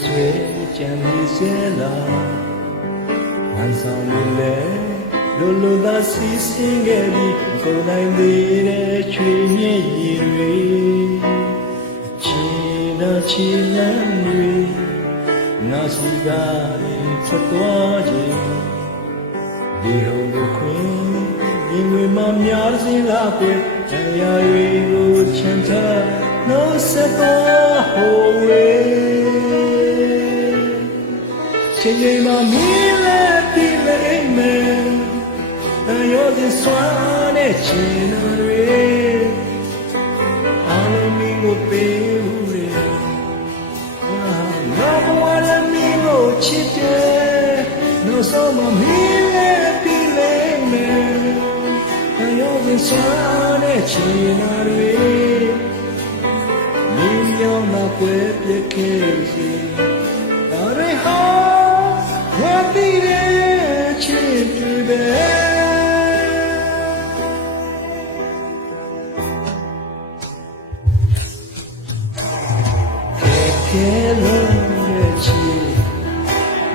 ဆွဲကြံနေစေလားဟန်ဆောင်နေလေလိုလိုသာစီစဉ်ခဲ့ပြီးကိုယ်နိုင်သေးတဲ့ချွေမြင့်ရည်တွေချီနာချီလန်းတွေငါစီကနေထွက်သွားခြင်းဒီဟုံကိုခွင်ရင်ဝင်မှများစင်လာပဲတရားတွေကိုချမ်းသာနှုတ်ဆက်သွားဟိုဝေချိန်ချိန်မှမီးလက်ပြီးမအိမ်မယ်ရောစဉ်စွမ်းတဲ့ချင်တွေအားလုံးမင်းကိုပေးဦးတယ်ငါဘဝလည်းမင်းကိုချစ်တယ်နှုတ်ဆုံးမှမီးလက်ပြီးလိမ့်မယ်ရောစဉ်စွမ်းတဲ့ချင်တွေမင်းရောမကွယ်ပြခဲ့စေဒါတွေဟာဝတ်ပြီးတဲ့ချစ်တွေပဲque lo eche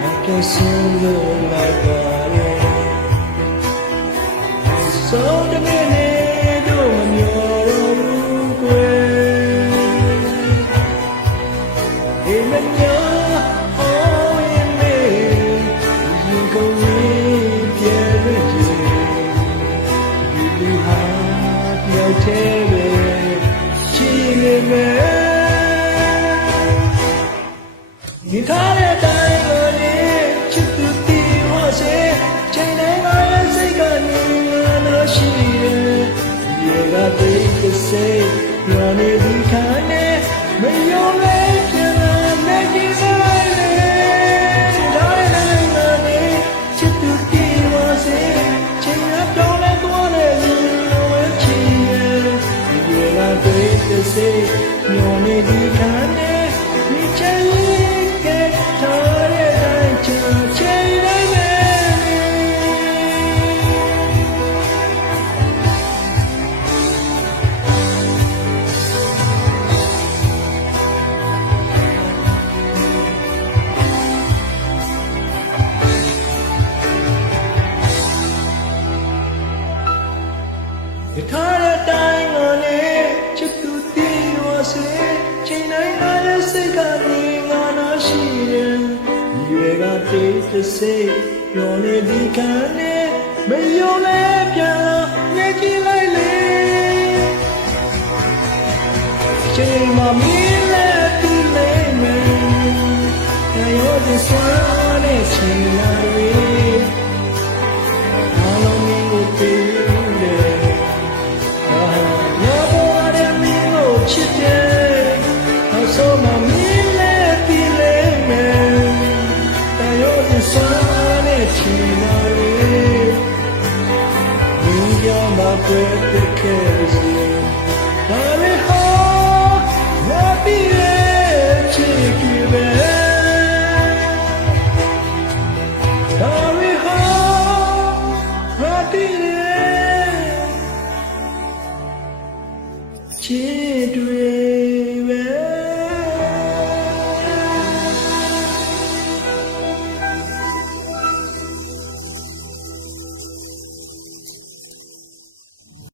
la que solo la vale so de mene do nyoro kwe e me nya o in me you go me pye ji you ha pye the be chi ne me你看的带我的去不的我谁谁能我谁个你那些也个对的谁让你离开呢没有来见了没几个来的带来我的去不的我谁谁要找来多的你我亲也个对的谁让你离开呢你真他的带我呢，就不敌我谁，亲爱的谁个你我那些人，越个对着谁，让你离开呢，没有来变了，年纪来了，谁嘛迷了的泪门，还有的酸的情爱味，阿龙你我对。Quê te queres dale ho la pide chiquibe dale ho la pide